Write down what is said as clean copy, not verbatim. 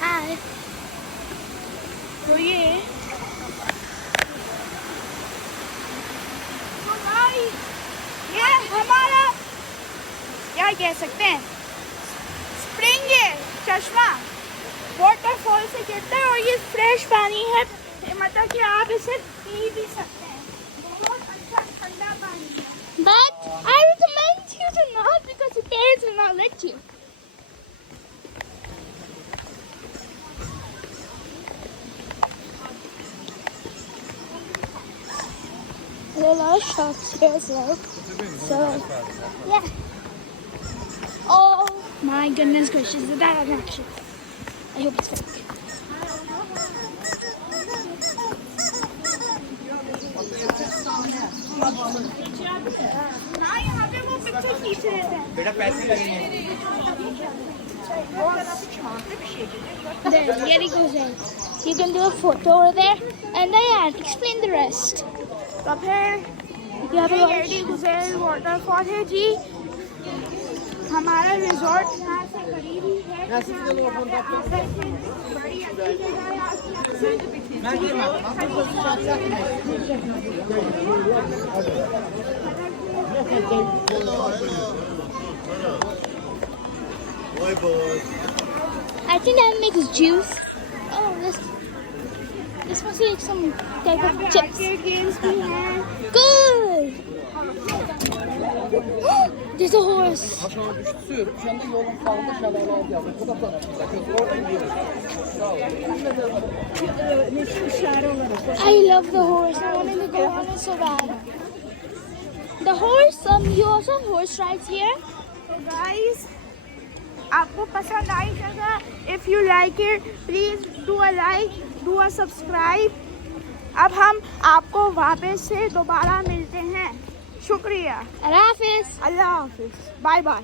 हाय। तो ये हमारा क्या कह सकते हैं, स्प्रिंग है, चश्मा वाटरफॉल से गिरता है और ये फ्रेश पानी है, मतलब कि आप इसे पी भी सकते हैं, बहुत अच्छा ठंडा पानी है। But I recommend you to not because your parents will not let you. There are a lot of shops here as well. So, yeah. Oh my goodness gracious, is that an action? I hope it's fake. हाँ, यहाँ पे वो picture खींच रहे थे। बेटा पैसे लगेंगे। There, Yeddi Gozel. You can do a photo over there, and then explain the rest. तो फिर येडी गुज़ेल वाटरफॉल है जी, हमारा रिजॉर्ट यहाँ से करीब ही है। बड़ी अच्छी जगह I think that makes juice. Oh, this must be like some type of chips. Good. There's a horse. I love the horse. I wanted to go on it so bad. The horse. You also have horse rides here. So guys, आपको पसंद आई जगह? If you like it, please do a like, do a subscribe. अब हम आपको वापस से दोबारा मिलते हैं। शुक्रिया। अल्लाह हाफिज़। Bye bye.